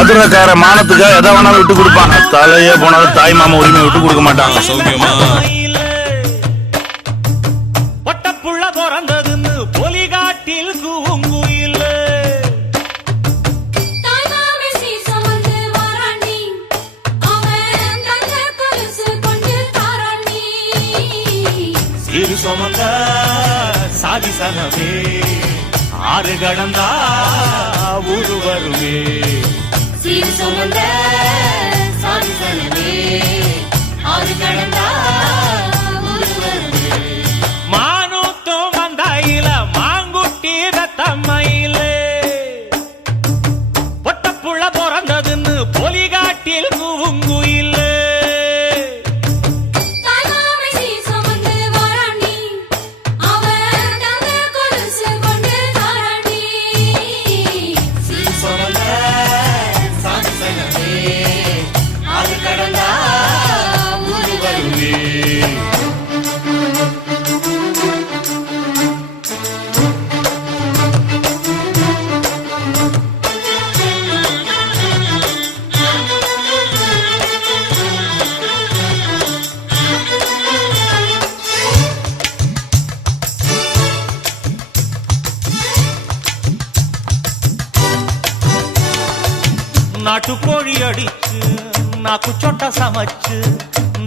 மதுரைக்கார மானத்துக்கு எதை வேணாலும் விட்டு கொடுப்பாங்க. தலையே போனாலும் தாய் மாமா உரிமை விட்டு கொடுக்க மாட்டாங்க. சௌக்கியமா பொட்டப்புள்ள பிறந்ததுன்னு பொலிகாட்டில் கூங்குயில் சிறு சுமந்த சாதி சனமே ஆறு கடந்தா ஊரு வருமே. சிறு சுமந்த சாதி சனமே ஆறு கடந்தா ஊரு வருமே. மானூத்தும் வந்தாயில மாங்குட்டி ரத்தம்மையில பொட்டப்புள்ள பிறந்ததுன்னு பொலிகாட்டில் கூங்குயில் நாட்டுக்கோழி அடிச்சு நாக்கு சொட்ட சமைச்சு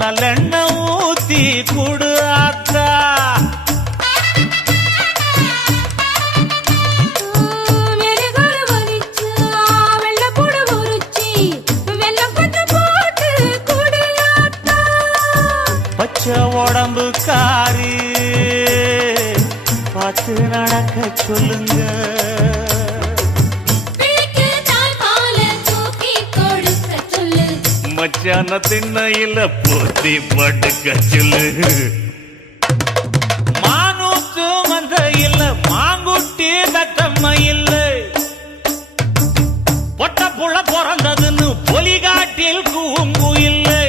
நல்லெண்ணெய் ஊத்தி குடு ஆத்தா. பச்சை உடம்பு காரி பார்த்து நடக்க சொல்லுங்க. மச்சான திண்ணையில போத்தி படுக்க சொல்லு. மானூத்து மந்த இல்ல மாங்குட்டி தத்தம்ம இல்ல பொட்ட புள்ள பிறந்ததுன்னு பொலிகாட்டில் கூங்கு இல்லை.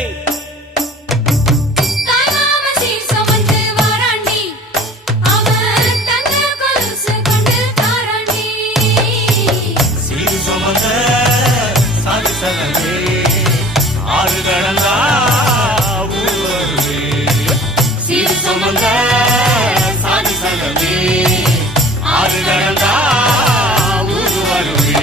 சிறு சுமந்த சாதி சனமே ஆறு கடந்தா ஊரு வருமே. சிறு சுமந்த சாதி சனமே ஆறு கடந்தா ஊரு வருமே.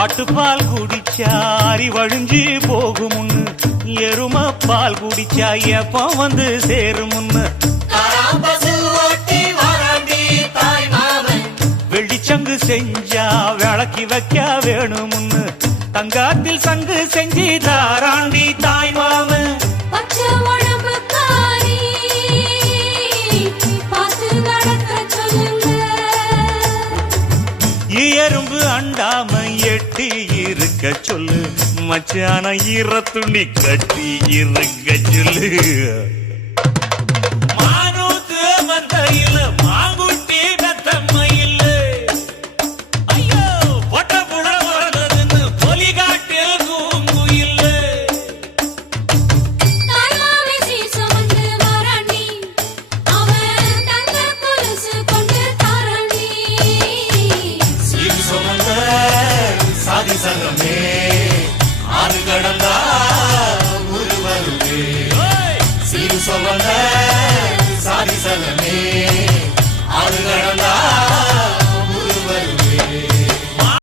ஆட்டுப்பால் குடிச்சா அறிவழிஞ்சி போகுமுன்னு எரும பால் குடிச்சா எப்ப வந்து சேருமுன்னு வெள்ளிச்சங்கு செஞ்சா விளக்கி வைக்க வேணுமுன்னு தங்காத்தில் சங்கு செஞ்சு தாராண்டி தாய் மாமன். எறும்பு அண்டாம எட்டி இருக்க சொல்லு. மச்சான ஈர துணி கட்டி இருக்க சொல்லு. மானூத்து மந்த இல்ல மாங்குட்டி தத்தம்ம இல்ல ஐயோ பொட்ட புள்ள பிறந்ததுன்னு பொலிகாட்டில் கூங்கு இல்ல. சாதி சனமே ஆறு கடந்தா ஊரு வருமே. சிறு சுமந்த சாதி சனமே